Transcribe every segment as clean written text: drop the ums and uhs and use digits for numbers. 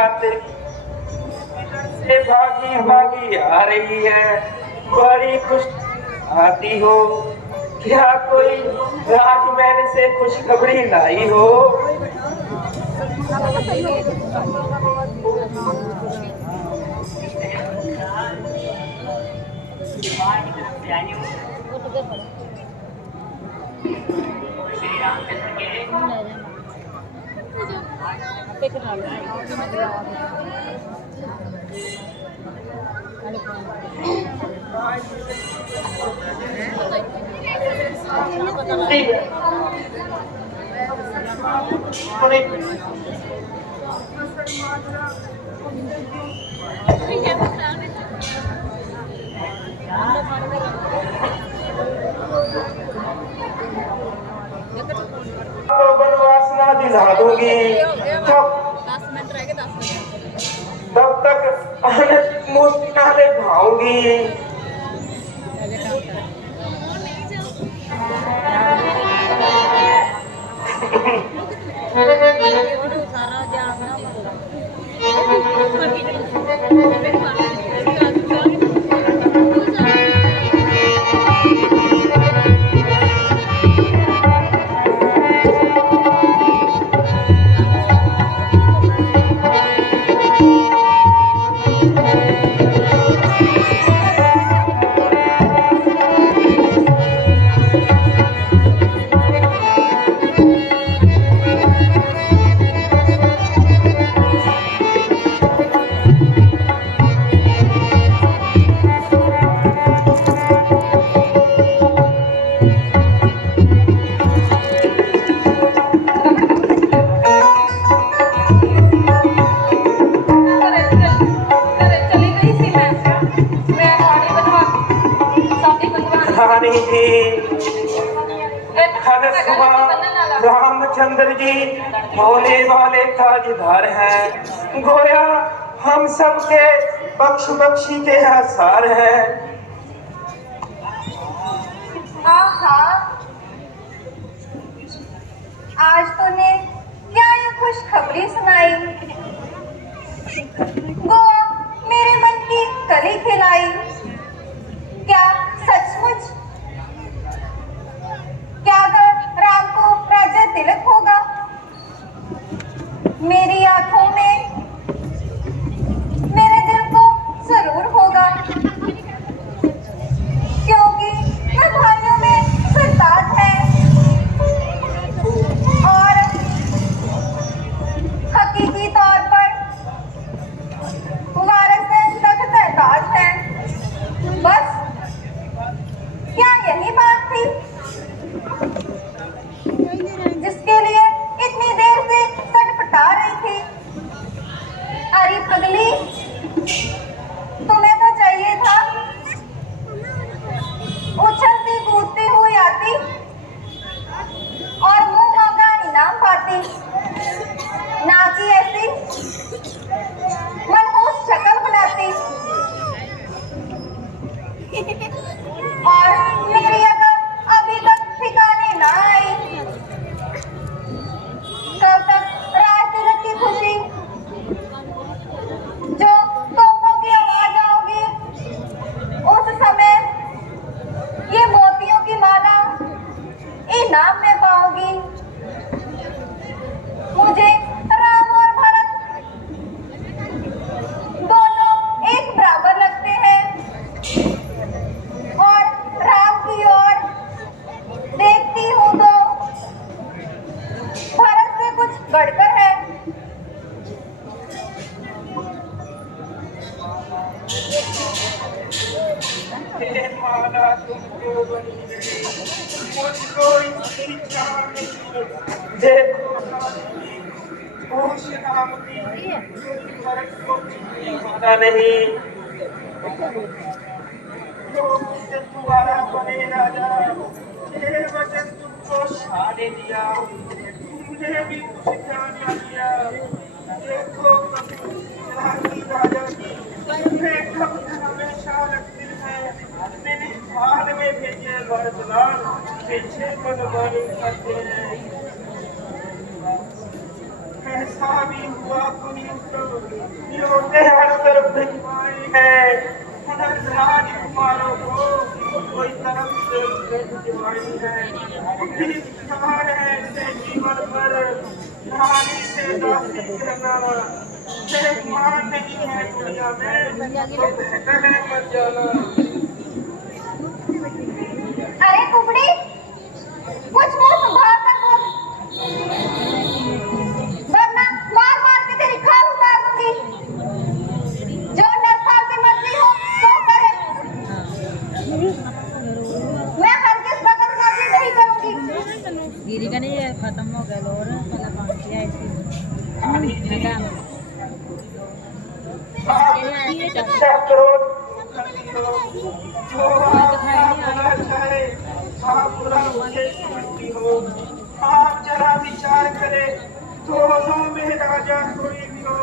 रात से भागी भागी आ रही है, बड़ी खुश आती हो। क्या कोई राजमहल से खुशखबरी लाई हो? तो बनवास ना दिला दूंगी, तब तक अनंत मूर्ति नाले भाऊंगी। रामचंद्र जी होने वाले ताजदार हैं, गोया हम सब के पक्ष पक्षी के आसार हैं। आहा, आज तूने क्या ये खुशखबरी सुनाई? गोया मेरे मन की कली खिलाई। क्या सचमुच? क्या राम को राजा तिलक होगा? मेरी आंखों में, मेरे दिल को जरूर होगा, क्योंकि मैं भाइयों में सरताज है और हकीकी तौर पर वारिस तख्त-ए-ताज है। बस क्या यही बात थी जिसके लिए इतनी देर से सटपटा रही थी? अरे पगली, तुम्हें तो चाहिए था उछलती कूदती हुई आती और मुंह मांगा इनाम पाती, ना कि ऐसी मनहूस शक्ल बनाती। और मेरी अगर अभी तक ठिकाने ना आई, कब तक राज तिलक की खुशी, जो तोपों की आवाज आओगी, उस समय ये मोतियों की माला इनाम में पाओगी। मुझे राम और भरत दोनों एक बराबर लगते हैं और राम की ओर देखती हूँ तो भरत से कुछ गड़बड़ है। मुझको इसकी चाह नहीं, देखो फर्क को पता नहीं। तुम्हारा बने राजा, तेरे वचन तुमको शाने दिया, तुमने भी कुछ जाना दिया। देखो राजा की हमेशा रखती है, मेरी हाल में भेजे वरदान पीछे मनमानी करते हैं। ऐसा भी हुआ कोई योते हर तरफ भिजवाए हैं उधर राजकुमारों को कोई तरफ से भिजवाई है फिर प्यार है ऐसे जीवन पर रानी से दासी करना एक मान नहीं है दुनिया में तो बेहतर है मर जाना। अरे कुकड़ी, कुछ मुंह संभाल कर बोल, वरना मार मार के तेरी खाल उतार दूंगी। जो नरसाल की मर्जी हो तो करे, मैं हरगिज़ दखलअंदाज़ी नहीं करूंगी। गिरी का नहीं है, खत्म हो गया लोर पहले पानी किया ऐसे आप जरा विचार करें दोनों में राजा कोई भी हो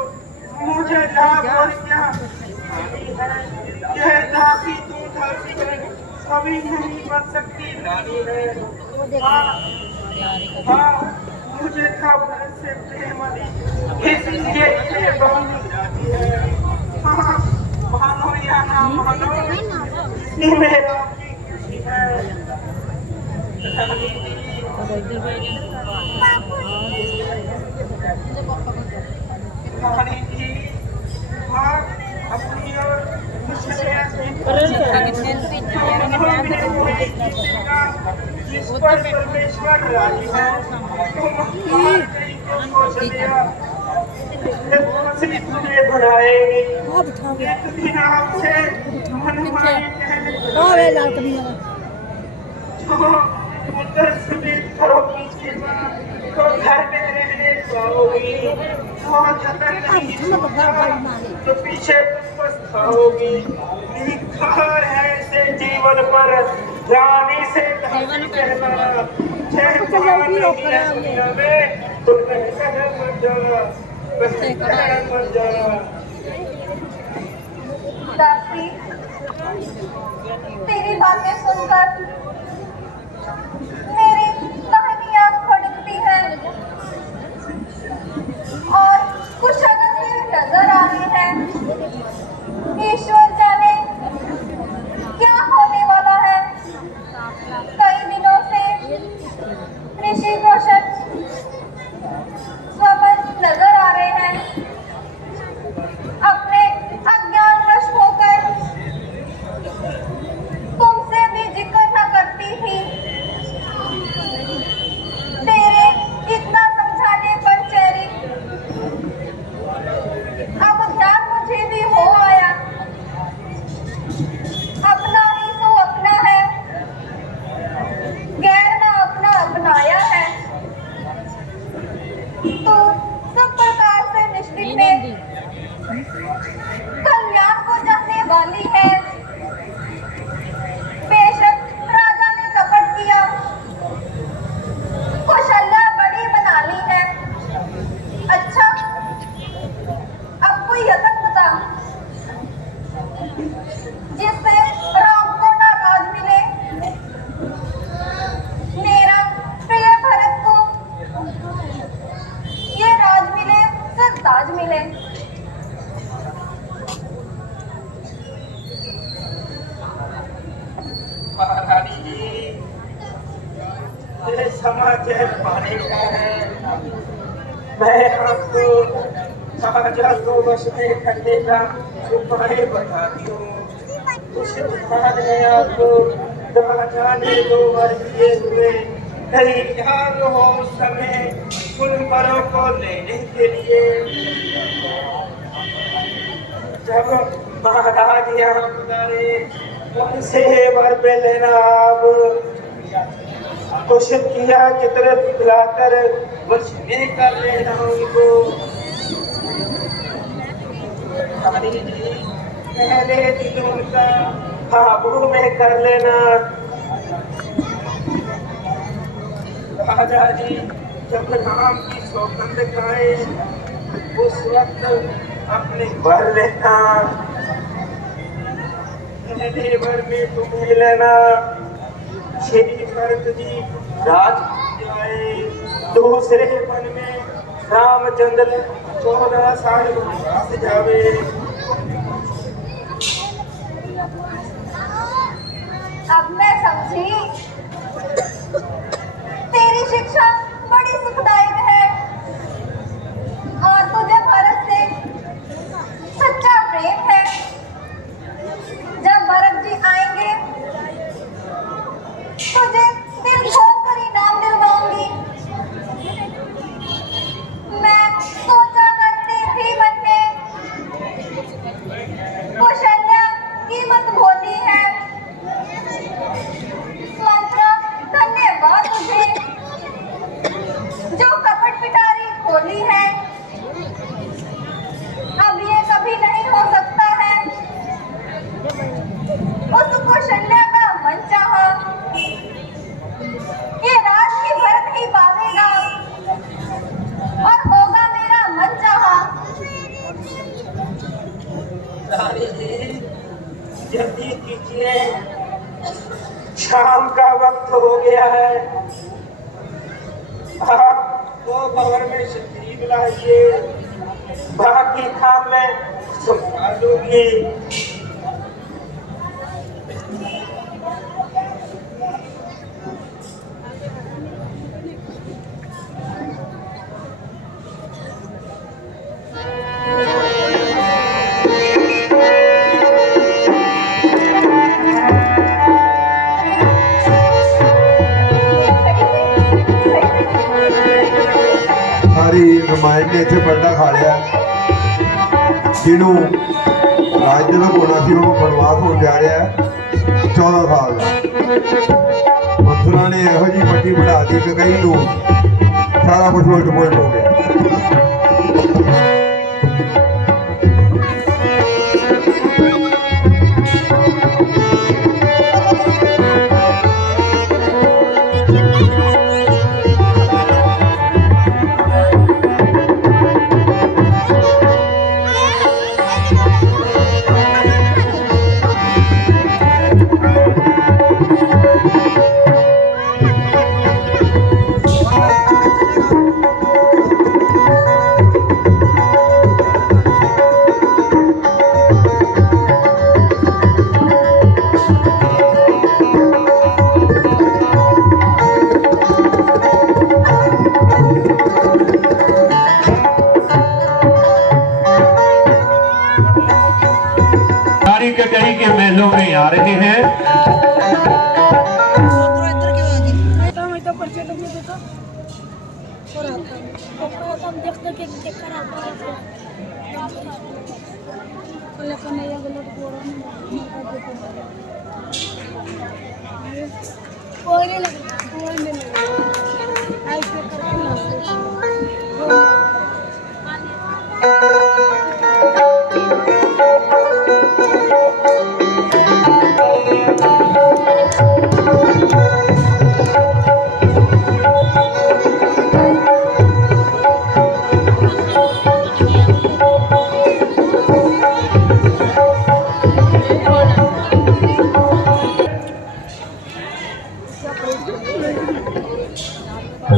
मुझे लाभ और क्या यह दासी तू दासी है कभी नहीं बन सकती रानी है। हाँ मुझे कब से प्रेम इसलिए ये बांधी जाती है। हाँ मानो या ना मानो ये मेरा की खुशी है। रानी जी आप अपनी और जिस पर परमेश्वर राजी है तुझे बनाएगी एक दिन आपसे उधर समेत करोगी तो घर में रहने पाओगी और जतन नहीं तो पीछे पछताओगी। धिक्कार है ऐसे जीवन पर रानी से दासी कहना जय दुनिया में तो कहकर मर जाना कहकर मर जाना। दासी, तेरी बातें सुनकर मेरी दाहिनी आंख फड़कती है और कुछ अनंती नजर आ रही है। ईश्वर जाने क्या होने वाला है। कई दिनों से ऋषि रोशन स्वमन नजर आ रहे हैं। अपने अज्ञानवश होकर तुमसे भी जिक्र न करती थी। तेरे इतना समझाने पर चेरी अब ध्यान मुझे भी हो आया। अपना ही तो अपना है, गैर ना अपना अपनाया है। तो सब प्रकार से निश्चित में कल्याण को चाहने वाली है। बेशक राजा ने कपट किया, कौशल्या बड़ी बना ली है। अच्छा अब कोई यतन बता जिससे राम को ना राज मिले, मेरा प्रिय भरत को ये राज मिले, सिर्फ ताज मिले। महारानी जी ये समाचार पाने का है। मैं आपको राजा को वश में करने का उपाय बताती हूँ। कुछ ध्यान है आपको राजा ने 2 वर किए हुए तैयार हो समय उन वरों को लेने के लिए। जब महाराज यहाँ उतारे उनसे वर पे लेना आप कुछ किया चित्र दिखलाकर वश में कर लेना उनको। पहले दिन उनका काबू में कर लेना। राजा जी जब राम की सौगंध खाए उस वक्त अपने वर लेना। पहले वर में तुम्हें लेना श्री भरत जी राज जाए। दूसरे वन में रामचंद्र 14 साल वनवास जावे। अब मैं समझी, तेरी शिक्षा बड़ी सुखदायक है और तुझे भरत से सच्चा प्रेम है। जब भरत जी आएंगे तुझे दिल खोल कर इनाम दिलवाऊंगी। मैं सोचा करती थी मन में, कौशल्या कीमत भोली है। मंत्रा धन्यवाद तुझे जो कपट पिटारी खोली है। अब ये कभी नहीं हो सकता है। उस कौशल्या का मन चाहा, ये राज की भरत ही पावेगा और होगा मेरा मन चाहा। रानी जी जल्दी कीजिए, शाम का वक्त हो गया है। आप वो भवन में क्षत्रिय बुलाइए, बाकी काम मैं संभाल लूंगी। सारी रामायण ने इतने पलटा खा लिया। ਜਿਹਨੂੰ ਰਾਜ ਦੇ ਲੁਕਾਉਣਾ ਸੀ ਉਹ ਬਨਵਾਸ ਹੋਣ ਜਾ ਰਿਹਾ ਹੈ 14 ਸਾਲ ਦਾ। ਮਥੁਰਾ ਨੇ ਇਹੋ ਜਿਹੀ ਪੱਟੀ ਬਣਾ ਦਿੱਤੀ ਕਿ ਕਈ ਨੂੰ ਸਾਰਾ ਕੁਝ ਉਲਟ ਪੁਲਟ ਹੋ ਗਿਆ। कचहरी के महलों में आ रहे हैं।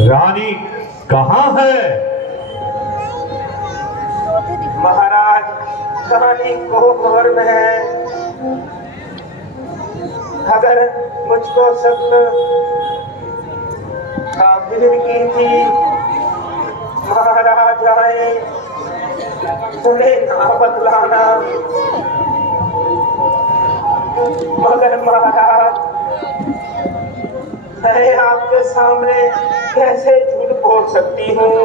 रानी कहाँ है? महाराज कहानी को भवर में है। अगर मुझको सख्त काबिल की थी महाराज आए उन्हें ना बतलाना। मगर महाराज मैं आपके सामने कैसे झूठ बोल सकती हूँ?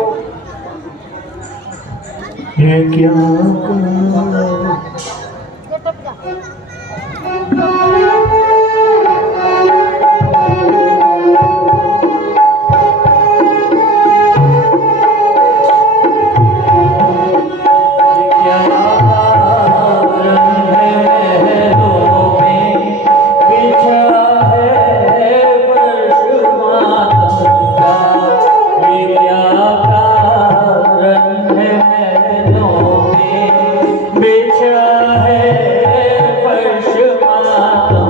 ये क्या करूं? बिछा है फर्श माता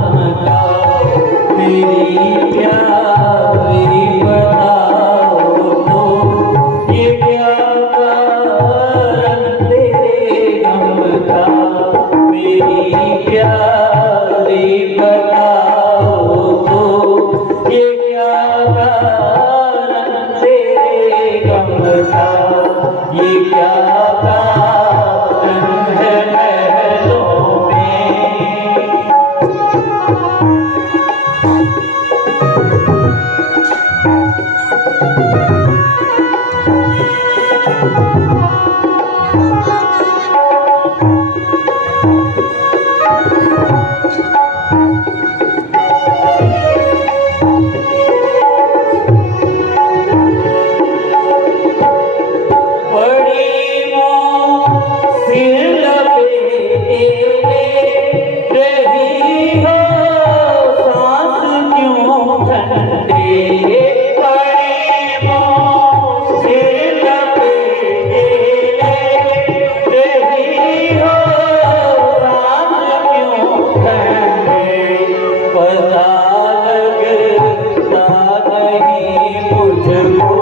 पता लगता नहीं मुझको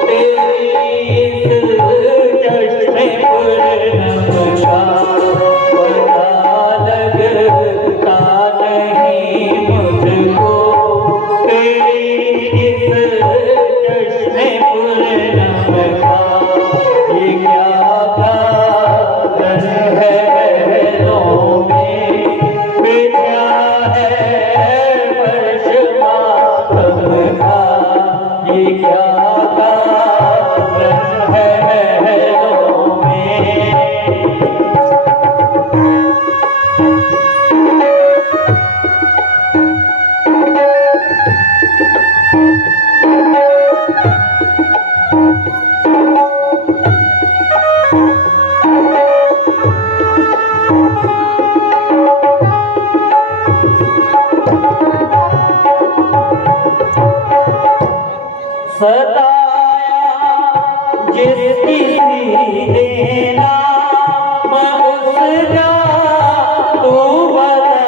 तेरी इस जश्न पूर्णम का पता लगता नहीं मुझको तेरी इस जश्न पूर्णम का ये क्या कारण है बहनों में बिछा है फर्श मातम का ये क्या कारण है बहनों में सताया जिसकी सीने नाम उसका तू बता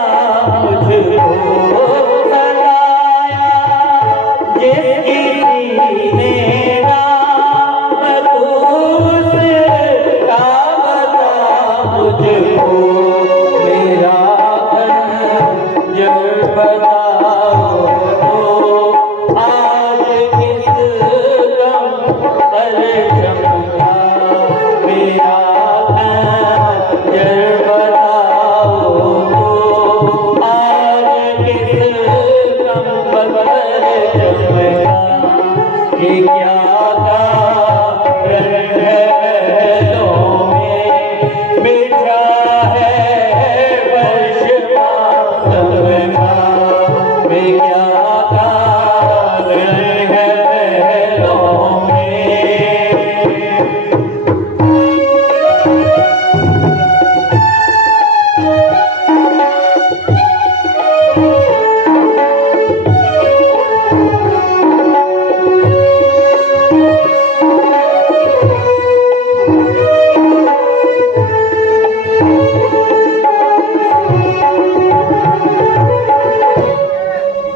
मुझको सताया जिसकी सीने नाम तू उसका बता मुझको मेरा जब बताओ तो आज किस गम पर चमका मेरा जब बताओ तो आज किस गम पर चमका ये क्या कारण है बहनों में बिछा है फर्श मातम का ये क्या कारण है बहनों में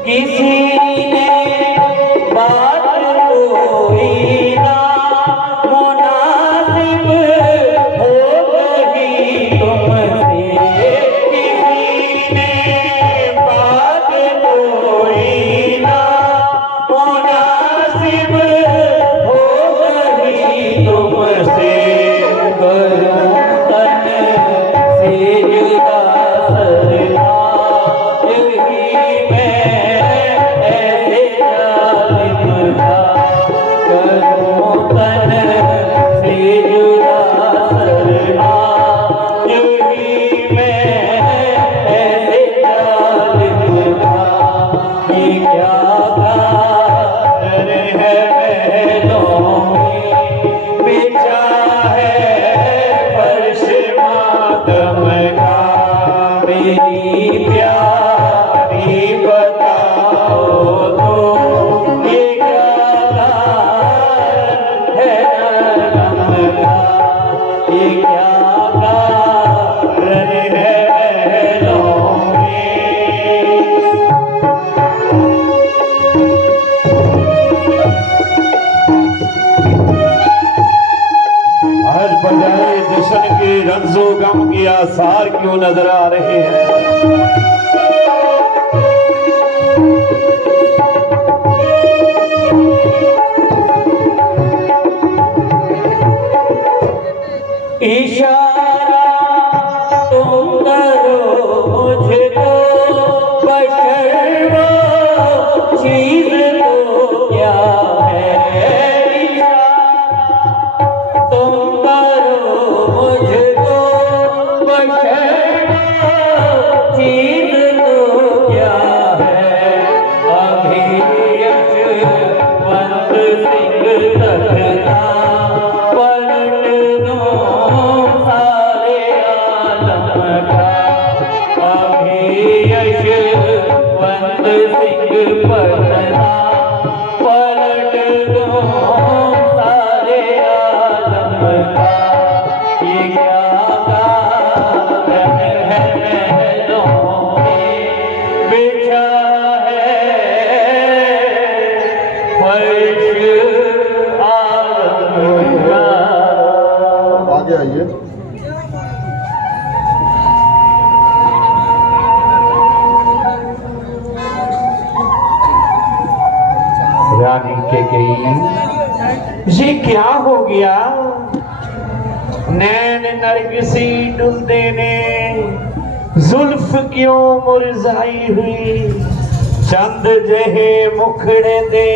किसी ने बात कोई ना मुनासिब हो गई तुमसे किसी ने बात कोई ना मुनासिब हो गई तुमसे करूं तन से जुदा सरना यही मैं ऐसे जालिम था करूं तन से जुदा सरना यही मैं ऐसे जालिम था ये क्या कारण है बहनों में बिछा है फर्श मातम का मेरी प्यारी बताओ तो ये क्या कारण है गम का ये क्या कारण है बहनों में आज बजाए जश्न के रंजो गम के आसार क्यों नजर आ रहे हैं इशारा तुम करो मुझको बशर वो चीज तो क्या है इशारा तुम करो मुझको बशर वो चीज तो क्या है अभी यशवंत सिंह तखता पलट दो सारे आलम का अभी यशवंत सिंह पलटा पलट दो सारे आलम का ये क्या कारण है महलों में बिछा फर्श आलम का। आगे आइए। रानी कैकेयी, ये क्या हो गया? नैन नरगिसी डुलदे ने जुल्फ क्यों मुरझाई हुई, चंद जहे मुखड़े दे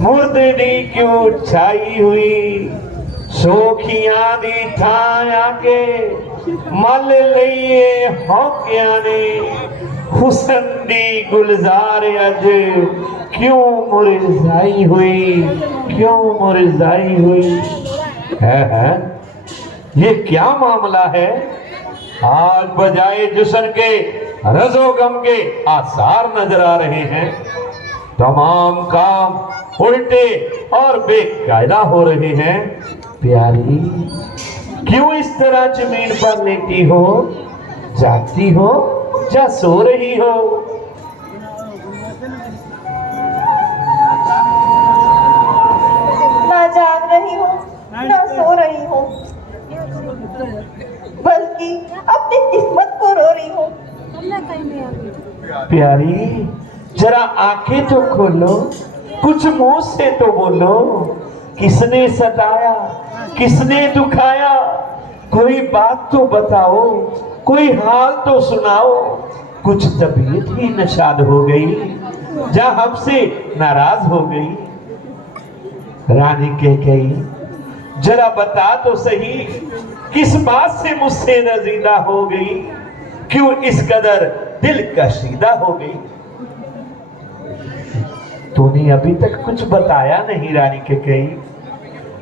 मुर्दनी क्यों छाई हुई, सोखियां दी थां आके मल लईए हौकियां ने, हुसन दी गुलजार अज क्यों मुरझाई हुई, क्यों मुरझाई हुई है? ये क्या मामला है? आज बजाय जश्न के रजो गम के आसार नजर आ रहे हैं। तमाम काम उल्टे और बेकायदा हो रहे हैं। प्यारी, क्यों इस तरह जमीन पर लेटी हो? जागती हो या सो रही हो? ना जाग रही हूँ ना सो रही हूँ, बल्कि अपनी किस्मत को रो रही हूँ। प्यारी, जरा आंखें तो खोलो, कुछ मुंह से तो बोलो। किसने सताया, किसने दुखाया? कोई बात तो बताओ, कोई हाल तो सुनाओ। कुछ तबीयत ही नशाद हो गई या हमसे नाराज हो गई? रानी कैकेयी, जरा बता तो सही, किस बात से मुझसे रजीदा हो गई? क्यों इस कदर दिल कशीदा हो गई? तूने अभी तक कुछ बताया नहीं रानी कैकेयी,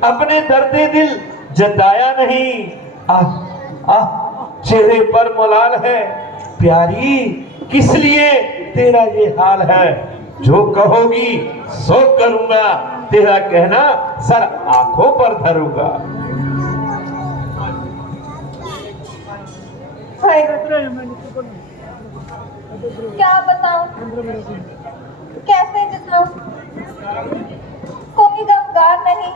अपने दर्दे दिल जताया नहीं। आह आह, चेहरे पर मलाल है। प्यारी, किस लिए तेरा ये हाल है? जो कहोगी सो करूंगा, तेरा कहना सर आंखों पर धरूंगा। क्या बताऊं, कैसे जताऊं? कोई गमगार नहीं,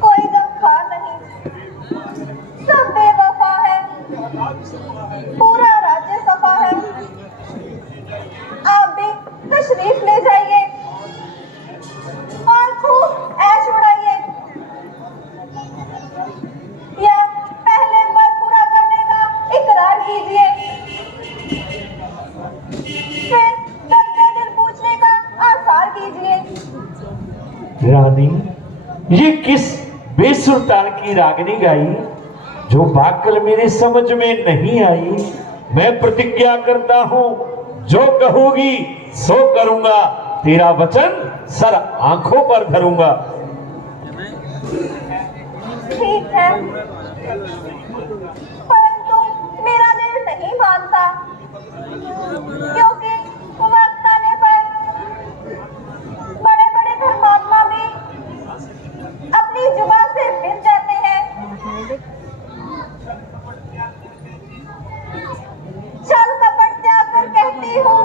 कोई गमखार नहीं, सब बेवफा है, पूरा राज्य सफा है। आप भी तशरीफ ले जाइए और खूब ऐश उड़ाइए, या पहले वर्ग पूरा करने का इकरार कीजिए, फिर दर्द दिल पूछने का आसार कीजिए। रानी, ये किस बेसुरताल की रागनी गाई जो बाकल मेरे समझ में नहीं आई? मैं प्रतिज्ञा करता हूं, जो कहोगी सो करूंगा, तेरा वचन सर आंखों पर धरूंगा। ठीक है, परंतु मेरा दिल नहीं मानता, क्योंकि वक्त आने पर बड़े बड़े धर्मात्मा भी अपनी जुबान से फिर जाते हैं। चल कपट त्याग कर कहती हूँ,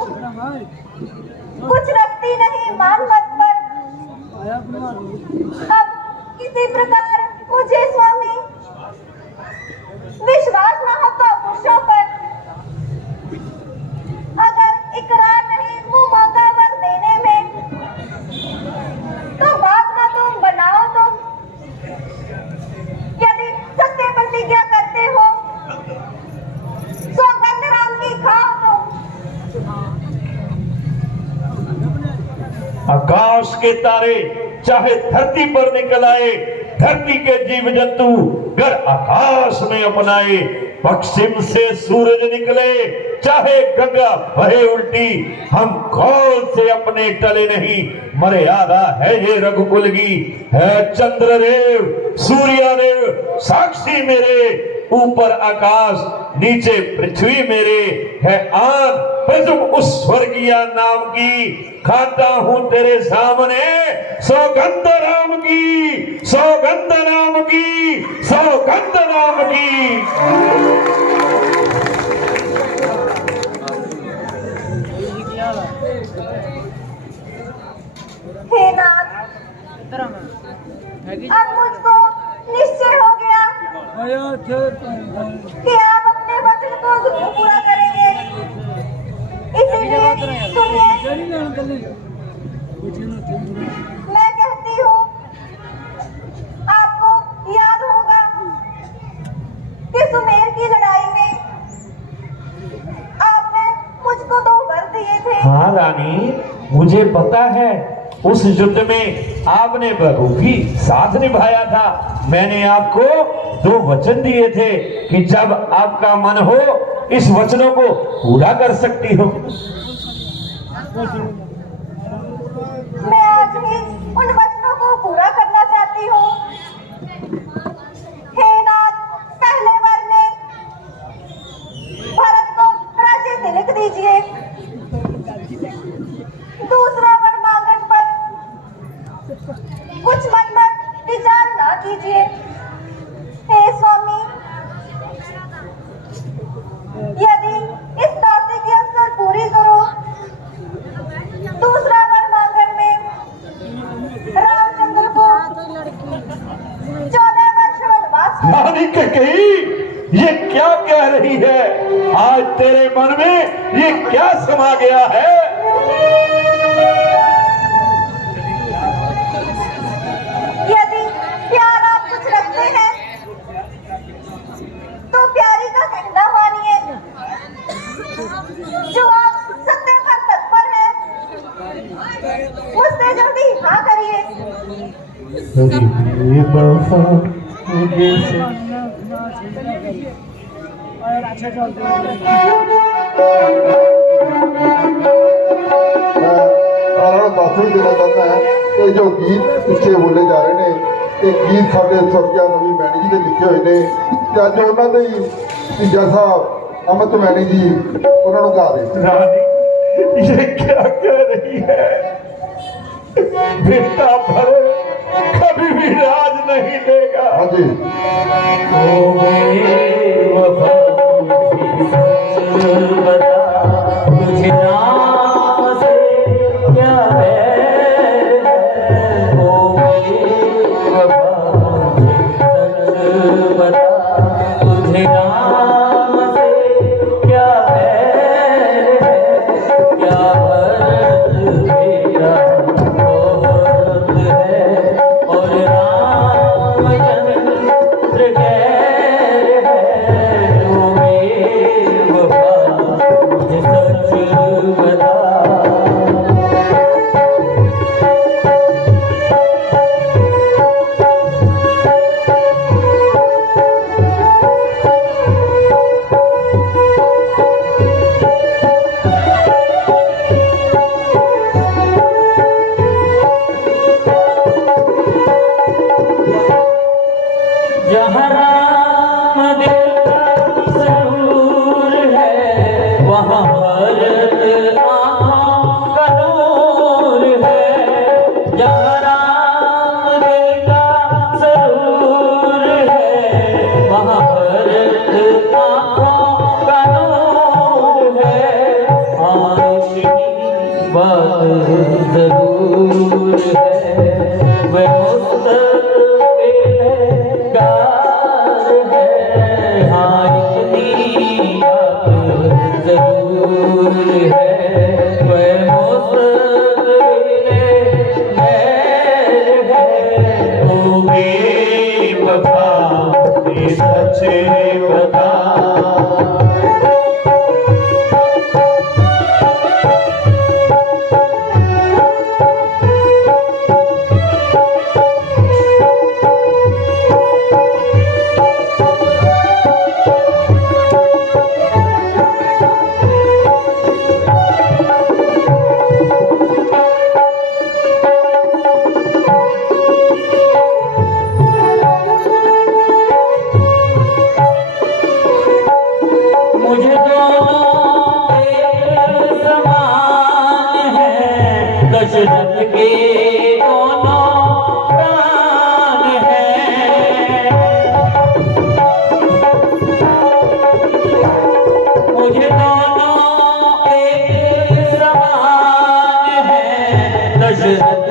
कुछ रखती नहीं मान मत पर। अब किसी प्रकार मुझे स्वामी विश्वास न होता पुरुषों पर। अगर इकरार नहीं मुंह मांगा वर देने में, तो बात ना तुम बनाओ तुम। यदि सत्य प्रतिज्ञा करते हो, सौगंध राम की खाओ तुम। आकाश के तारे चाहे धरती पर निकल आए, धरती के जीव जंतु घर आकाश में अपनाए, पश्चिम से सूरज निकले चाहे गंगा बहे उल्टी, हम कौन से अपने टले नहीं। मर्यादा है ये रघुकुल की, है चंद्रदेव सूर्यदेव साक्षी मेरे। ऊपर आकाश नीचे पृथ्वी मेरे, है आन प्रथम उस स्वर्गीय नाम की। खाता हूं तेरे सामने सौगंध राम की, सौगंध राम की, सौगंध राम की। हे नाथ, अब मुझको निश्चय हो गया कि आप अपने वचन को जरूर पूरा करेंगे। इसीलिए सुनिए, मैं कहती हूँ, आपको याद होगा कि सुमेर की लड़ाई में आपने मुझको 2 वर दिए थे। हाँ रानी, मुझे पता है। उस युद्ध में आपने बखूबी साथ निभाया था। मैंने आपको 2 वचन दिए थे कि जब आपका मन हो इस वचनों को पूरा कर सकती हो। मैं आज ही उन वचनों को पूरा करना चाहती हूँ। हे नाथ, पहले वर में भरत को राज्य तिलक दीजिए। दूसरा वर मांगन पर कुछ मन में विचार ना कीजिए। हे स्वामी, यदि इस दासी की अवसर पूरी करो। दूसरा वर मांगन में रामचंद्र को 14 वर्ष वनवास। रानी कही, ये क्या कह रही है? आज तेरे मन में ये क्या समा गया है? यदि प्यार आप कुछ रखते हैं तो प्यारी का कहना मानिए। जो आप सत्य पर तत्पर है, मुझसे जल्दी हाँ करिए। ਸਾਰਾ ਦੱਸ ਹੀ ਦੇਣਾ ਚਾਹੁੰਦਾ ਹੈ ਕਿ ਜੋ ਗੀਤ ਪਿੱਛੇ ਬੋਲੇ ਜਾ ਰਹੇ ਨੇ ਇਹ ਗੀਤ ਸਾਡੇ ਸੁਰਜੀਆ ਨਵੀਂ ਮੈਣੀ ਜੀ ਦੇ ਲਿਖੇ ਹੋਏ ਨੇ ਤੇ ਅੱਜ ਉਹਨਾਂ ਦੇ ਹੀ ਤੀਜਾ ਸਾਹਿਬ ਅਮਿਤ ਮੈਣੀ ਜੀ ਉਹਨਾਂ ਨੂੰ ਗਾ ਰਹੇ। रानी, ये क्या कह रही है? बेटा भरत कभी भी राज नहीं लेगा। ਹਾਂਜੀ ओ मेरे वफा तुझे सच बता, तुझे नाम से क्या है। ओ मेरे वफा तुझे सच बता, तुझे नाम से क्या है। क्या भरत मेरा बहुत है और रामचंद्र गैर है। ओ मेरे वफा मुझे सच बता। जहाँ राम दिल का सरूर है, वहाँ भरत आँखों का नूर है। जहाँ राम दिल का सरूर है, वहाँ भरत आँखों का नूर है। हाँ, इतनी बात जरूर है, वह गार है। हाँ, इतनी बात जरूर है, वह मुस्तक़बिल खैर है। ओ बेवफा ये सच बता। मुझे दोनों एक समान हैं, दशरथ के दोनों प्राण हैं। मुझे दोनों एक समान हैं, दशरथ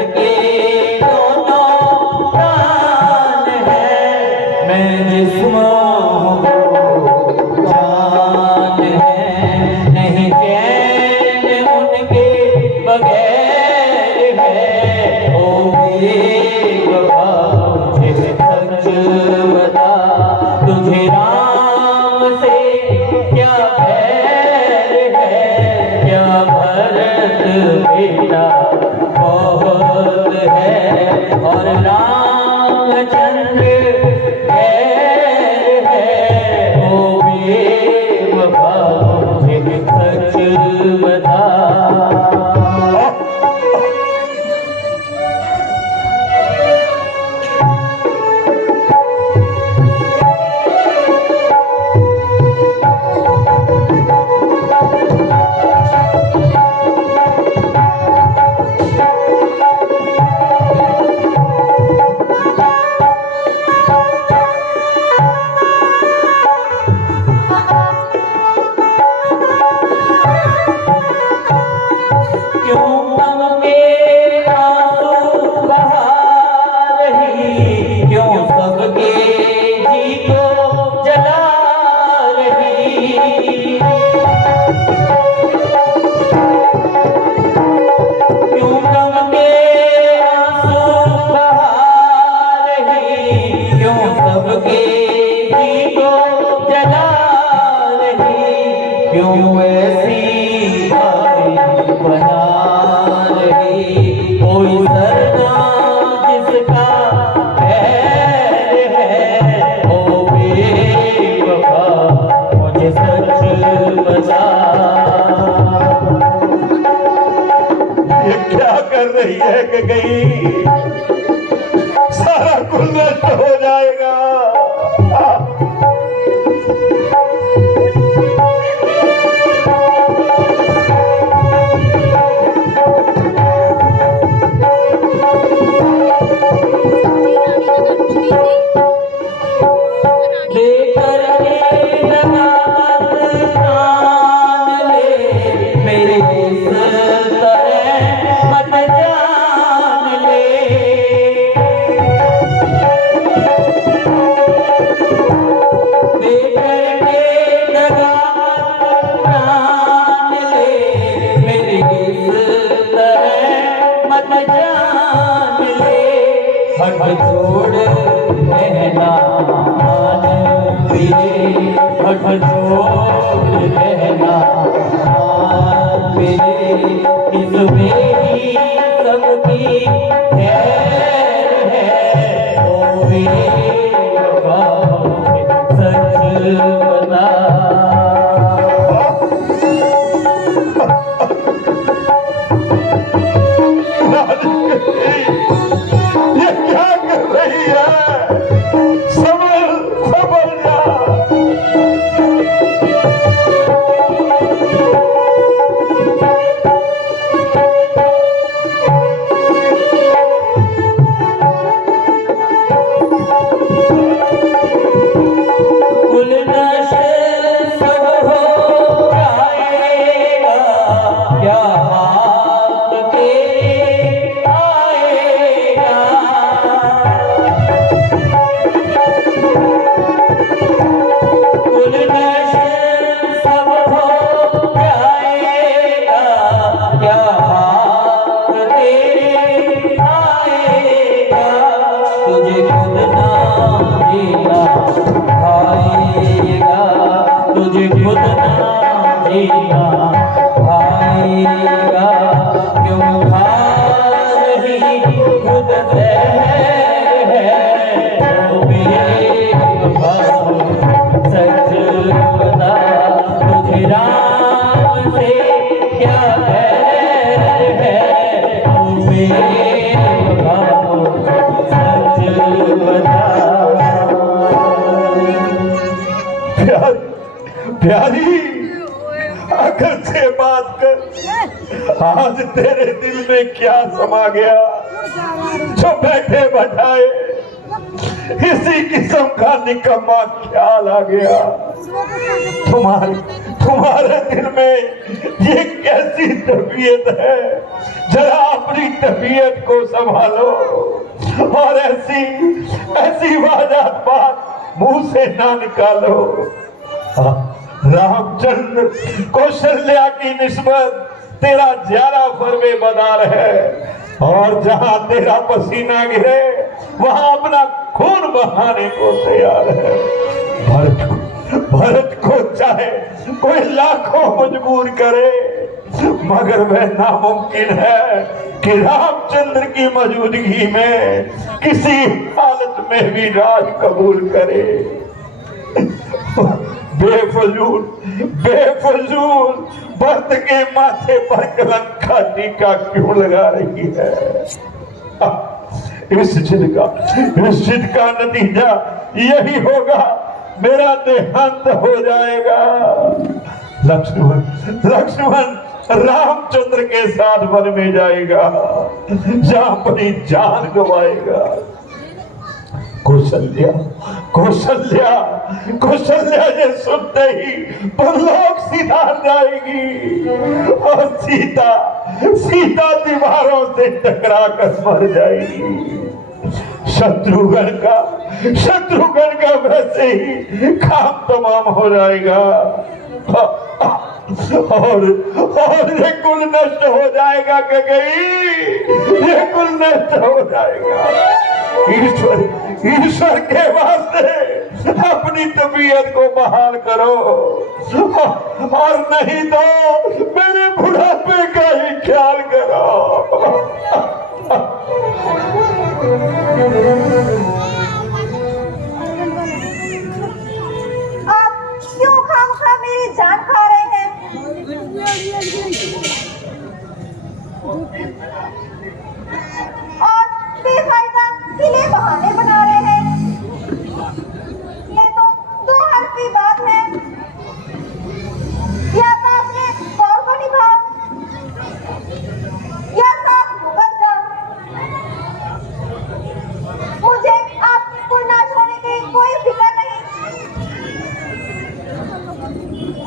भरत बेटा बहुत है और रामचंद्र खैर है। ओ बेवफा मुझे सच बता। क्यों ऐसी बातें बना रही। कोई सरना जिसका खैर है। ओ बेवफा मुझे सच बता। ये क्या कर रही है कि कहीं सारा कुल नष्ट हो जाएगा। हट छोड़ रहना मान मेरे। हट छोड़ रहना मान मेरे। इसमें ही सबकी खैर है। ओ बेवफा सच बता। ये क्या कर रही है। समझ समझ जा। तुझे खुद ना जीना भाएगा। क्यों खा रही खुद जहर है। ओ बेवफा सच बता। तुझे राम से क्या बैर है। ओ बेवफा सच बता। प्यारी आखिर से बात कर। आज तेरे दिल में क्या समा गया जो बैठे बैठाए इसी किस्म का निकम्मा ख्याल आ गया। तुम्हारे दिल में ये कैसी तबीयत है। जरा अपनी तबीयत को संभालो और ऐसी वाजात बात मुंह से ना निकालो। रामचंद्र कौशल्या की निस्बत तेरा ज्यादा फर्मे बदार है और जहां तेरा पसीना गिरे वहां अपना खून बहाने को तैयार है। भरत को चाहे कोई लाखों मजबूर करे मगर वह नामुमकिन है कि रामचंद्र की मौजूदगी में किसी हालत में भी राज कबूल करे। बेफजूल बेफजूल भक्त के माथे पर कलंक का टीका क्यों लगा रही है? इस जिद का नतीजा यही होगा, मेरा देहांत हो जाएगा। लक्ष्मण रामचंद्र के साथ वन में जाएगा, जहां अपनी जान गवाएगा। कौशल्या कौशल्या कौशल्या ये सुनते ही परलोक सिधार जाएगी और सीता दीवारों से टकरा कर मर जाएगी। शत्रुघ्न का वैसे ही काम तमाम हो जाएगा और ये कुल नष्ट हो जाएगा। ये कुल नष्ट हो जाएगा। ईश्वर के वास्ते अपनी तबीयत को बहाल करो और नहीं तो मेरे बुढ़ापे का ही ख्याल करो। आप क्यों खामखा मेरी जान खा रहे हैं? और बेफायदा किले बहाने बना रहे हैं। ये तो दो हरफी बात है, या तो अपने कौल को निभाओ या साथ मुकर जाओ। मुझे आपके कुल नाश होने की कोई फिक्र नहीं।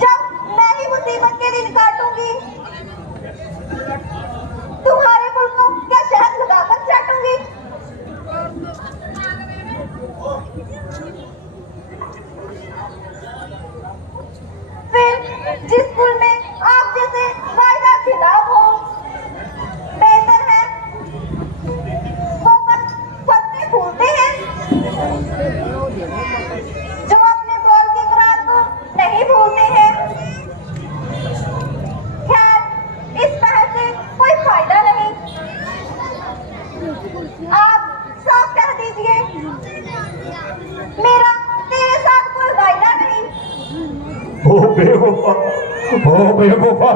जब मैं ही मुसीबत के दिन काटूंगी, तुम्हारे कुल को क्या शहद लगाकर चाटूंगी? फिर जिस कुल में आप जैसे वायदा खिलाफ हो, बेहतर है वो फलते फूलते हैं जो अपने बोल के कुरान को नहीं भूलते हैं। खैर, इस बहस से कोई फायदा नहीं। आप साफ कह दीजिए, मेरा तेरे साथ कोई वायदा नहीं। ओ बेवफा,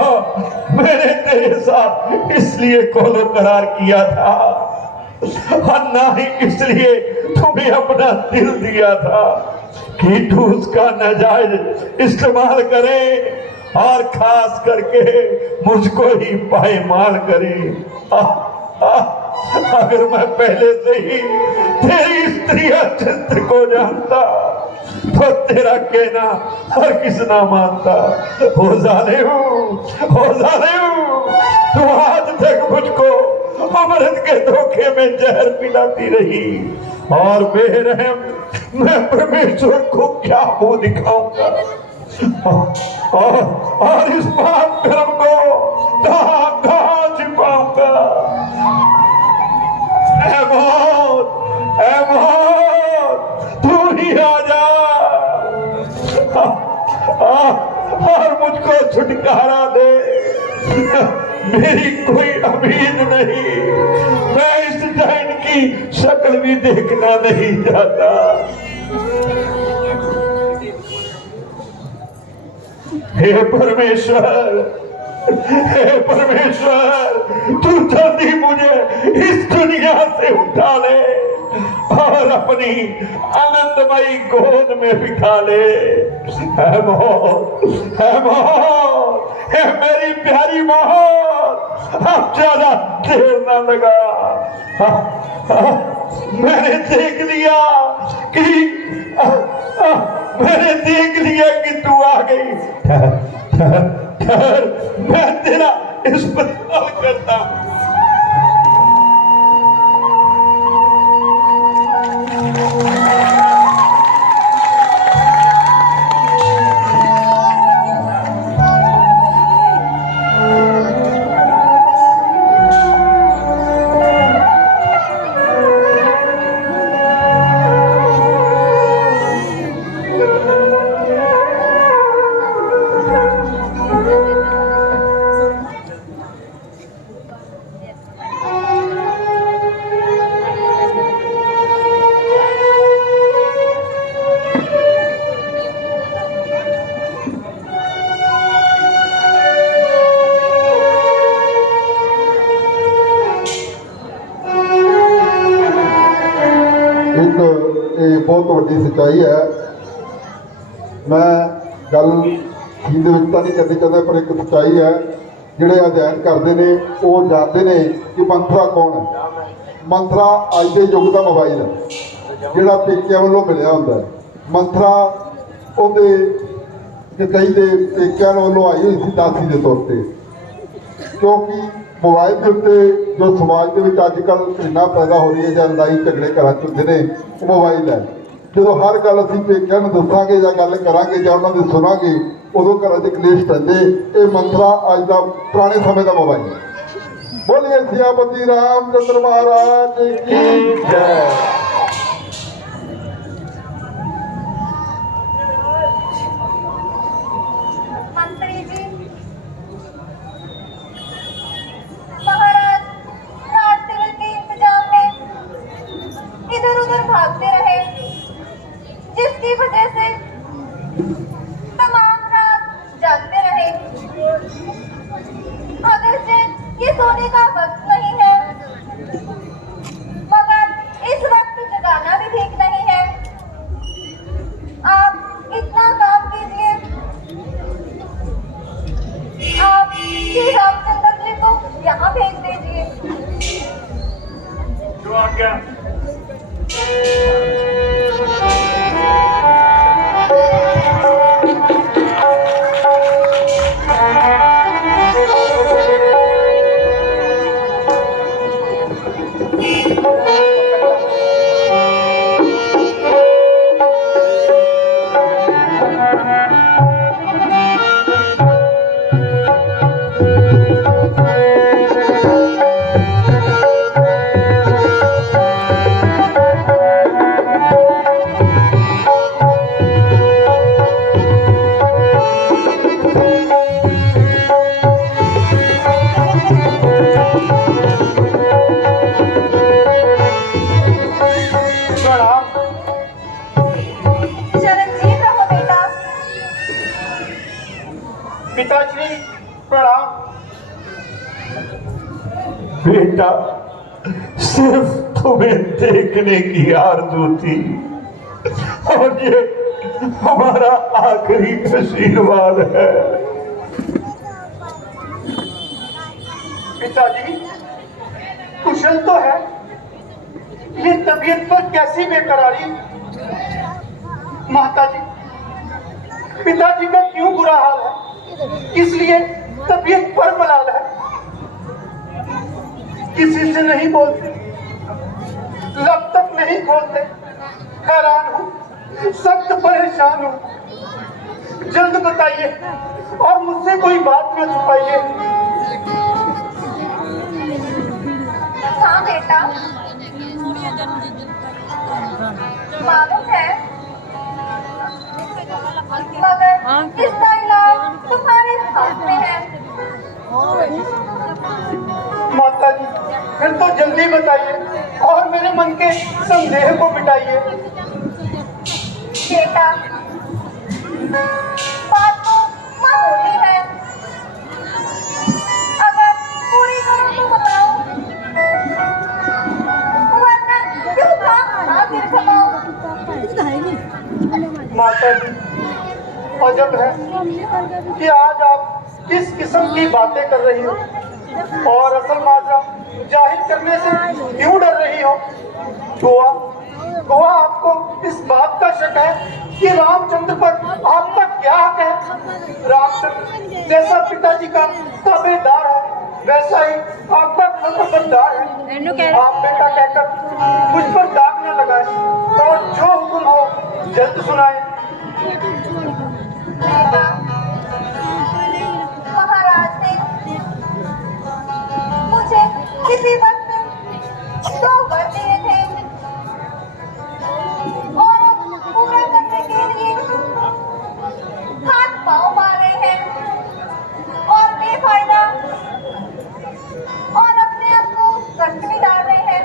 मैंने तेरे साथ इसलिए कौलो करार किया था और ना ही इसलिए तुम्हें अपना दिल दिया था कि तू उसका नाजायज इस्तेमाल करे और खास करके मुझको ही पायमाल करे। अगर मैं पहले से ही तेरी स्त्री चरित्र को जानता तो तेरा कहना हर किस ना मानता। हो जालिम, तू आज तक मुझको अमृत के धोखे में जहर पिलाती रही और बेरहम मैं परमेश्वर को क्या मुंह दिखाऊंगा और इस पाप कर्म को कहां छिपाऊंगा? ऐ मौत, तू ही आ जा और मुझको छुटकारा दे। मेरी कोई उम्मीद नहीं, मैं इस डायन की शक्ल भी देखना नहीं चाहता। हे परमेश्वर, तू जल्दी मुझे इस दुनिया से उठा ले और अपनी आनंदमयी गोद में बिठा ले। है मौत, है मेरी प्यारी मौत, अब ज्यादा देर ना लगा। मैंने देख लिया कि तू आ गई। मैं तेरा इस्तेमाल करता हूं। बहुत वड्डी सच्चाई है। मैं गल सीन दे विच तां नहीं करनी चाहता, पर एक सच्चाई है। ਜਿਹੜੇ ਅਧਿਐਨ ਕਰਦੇ ਨੇ ਉਹ ਜਾਣਦੇ ਨੇ ਕਿ ਮੰਥਰਾ ਕੌਣ ਹੈ। ਮੰਥਰਾ ਅੱਜ ਦੇ ਯੁੱਗ ਦਾ ਮੋਬਾਈਲ ਹੈ ਜਿਹੜਾ ਪੇਕਿਆਂ ਵੱਲੋਂ ਮਿਲਿਆ ਹੁੰਦਾ ਹੈ। ਮੰਥਰਾ ਉਹਦੇ ਕਈ ਦੇ ਪੇਕਿਆਂ ਵੱਲੋਂ ਆਈ ਹੋਈ ਸੀ ਦਾਸੀ ਦੇ ਤੌਰ ਤੇ, ਕਿਉਂਕਿ ਮੋਬਾਈਲ ਦੇ ਉੱਤੇ ਜੋ ਸਮਾਜ ਦੇ ਵਿੱਚ ਅੱਜ ਕੱਲ੍ਹ ਘৃਣਾ ਪੈਦਾ ਹੋ ਰਹੀ ਹੈ ਜਾਂ ਲੜਾਈ ਝਗੜੇ ਘਰਾਂ 'ਚ ਹੁੰਦੇ ਨੇ, ਉਹ ਮੋਬਾਈਲ ਹੈ। ਜਦੋਂ ਹਰ ਗੱਲ ਅਸੀਂ ਪੇਕਿਆਂ ਨੂੰ ਦੱਸਾਂਗੇ ਜਾਂ ਗੱਲ ਕਰਾਂਗੇ ਜਾਂ ਉਹਨਾਂ ਦੀ ਸੁਣਾਂਗੇ, ਉਦੋਂ ਘਰਾਂ 'ਚ ਕਲੇਸ਼ ਪੈਂਦੇ। ਇਹ ਮੰਤਰਾ ਅੱਜ ਦਾ ਪੁਰਾਣੇ ਸਮੇਂ ਦਾ ਮੋਬਾਈਲ ਹੈ। ਬੋਲੀਏ ਸਿਆਪਤੀ ਰਾਮਚੰਦਰ ਮਹਾਰਾਜ ਕੀ ਜੈ। मंत्री जी, महाराज रात दिवस के इंतजाम में इधर उधर भागते रहे, जिसकी वजह से तमाम रात जागते रहे। अगरचे ये सोने का वक्त नहीं है, मगर इस वक्त जगाना भी ठीक नहीं है। आप इतना काम कीजिए, आप श्री रामचंद्र जी को यहाँ भेज दीजिए। जो आज्ञा। चिरंजीव रहो बेटा। पिताश्री प्रणाम। बेटा, सिर्फ तुम्हें देखने की आरज़ू थी और ये हमारा आखिरी आशीर्वाद है। पिताजी कुशल तो है, ये तबीयत पर कैसी बेकरारी। माता जी, पिताजी का क्यों बुरा हाल है, इसलिए तबीयत पर मलाल है। किसी से नहीं बोलते, लब तक नहीं खोलते। हैरान हूँ, सख्त परेशान हूँ। जल्द बताइए और मुझसे कोई बात न छुपाइए। हाँ बेटा, मालूम है, मगर इसका इलाज तुम्हारे हाथ में है। माता जी, फिर तो जल्दी बताइए और मेरे मन के संदेह को मिटाइए। बेटा, बात तो मामूली है, अगर पूरी करूं तो बताओ, वरना क्यों भाग सिर घमाऊं। माता जी, अजब है कि आज आप किस किस्म की बातें कर रही हो और असल माजरा जाहिर करने से क्यों डर रही हो। गोवा आपको इस बात का शक है कि रामचंद्र पर आपका क्या हक है। रामचंद्र जैसा पिताजी का ताबेदार है, वैसा ही आपका खबरदार है। आप बेटा कहकर मुझ पर दाग न लगाए और जो हुक्म हो जल्द सुनाए। बेटा, महाराज ने मुझे किसी वक्त 2 वर दिए थे और अब पूरा करने के लिए हाथ पाँव मारे हैं और बेफायदा और अपने आप को कष्ट में डाल रहे हैं।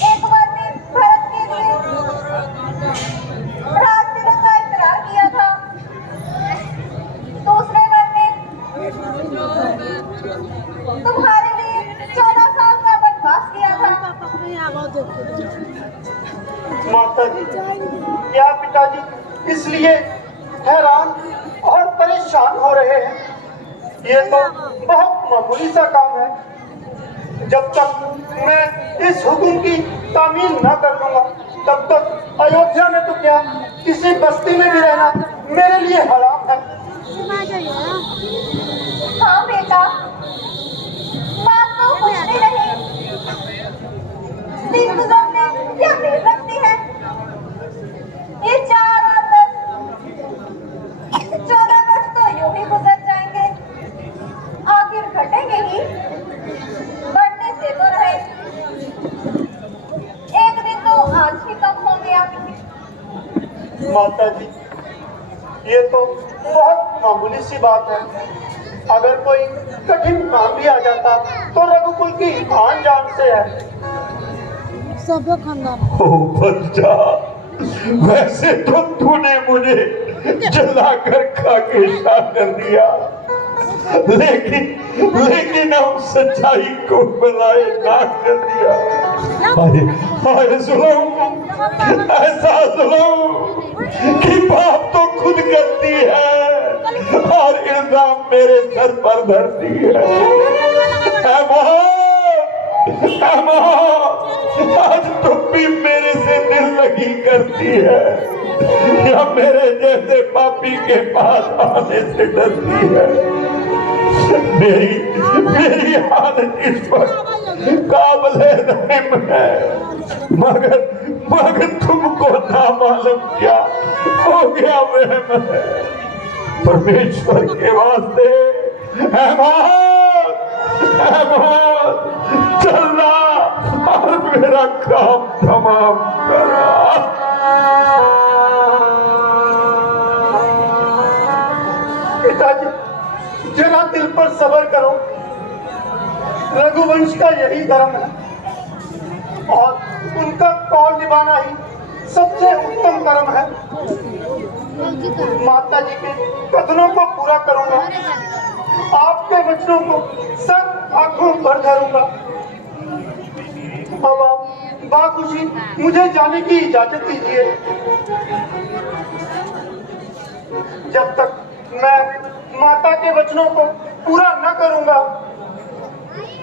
एक बार में भरत के लिए माताजी, क्या पिताजी इसलिए हैरान और परेशान हो रहे हैं? ये तो बहुत मामूली सा काम है। जब तक मैं इस हुक्म की तामील न कर दूंगा तब तक अयोध्या में तो क्या किसी बस्ती में भी रहना मेरे लिए हराम है। हाँ बेटा, बात तो कुछ भी नहीं। दिन गुजरने क्या देर लगती है? ये 4 और 10, 14 वर्ष तो यूं ही गुजर जाएंगे। आखिर घटेंगे ही, बढ़ने से तो रहे। एक दिन तो आज ही कम हो गया। माताजी, ये तो बहुत मामूली सी बात है। अगर कोई कठिन काम भी आ जाता तो रघुकुल की आन जान से है। सब खानदान ओ बच्चा, वैसे तो तूने मुझे जलाकर खाके शाह कर दिया, लेकिन हम सच्चाई को बनाए ना कर दिया। हाय जुल्म, ऐसा जुल्म कि बाप तो खुद करती है और इल्जाम मेरे सर पर धरती है। आज तुम भी मेरे से दिल लगी करती है या मेरे जैसे पापी के पास आने से डरती है? मेरी हालत इस वक्त काबिले रहम है, मगर तुमको ना मालूम क्या हो गया वहम है। परमेश्वर के वास्ते चलना और मेरा काम तमाम करा। पिताजी, जरा दिल पर सब्र करो। रघुवंश का यही धर्म है और उनका कौल निभाना ही सबसे उत्तम कर्म है। माता जी के कथनों को पूरा करूंगा, आपके वचनों को सर आंखों पर धरूंगा। अब आप बाखुशी मुझे जाने की इजाजत दीजिए। जब तक मैं माता के वचनों को पूरा न करूंगा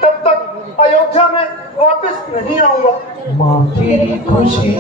तब तक अयोध्या में वापस नहीं आऊंगा। माँ की खुशी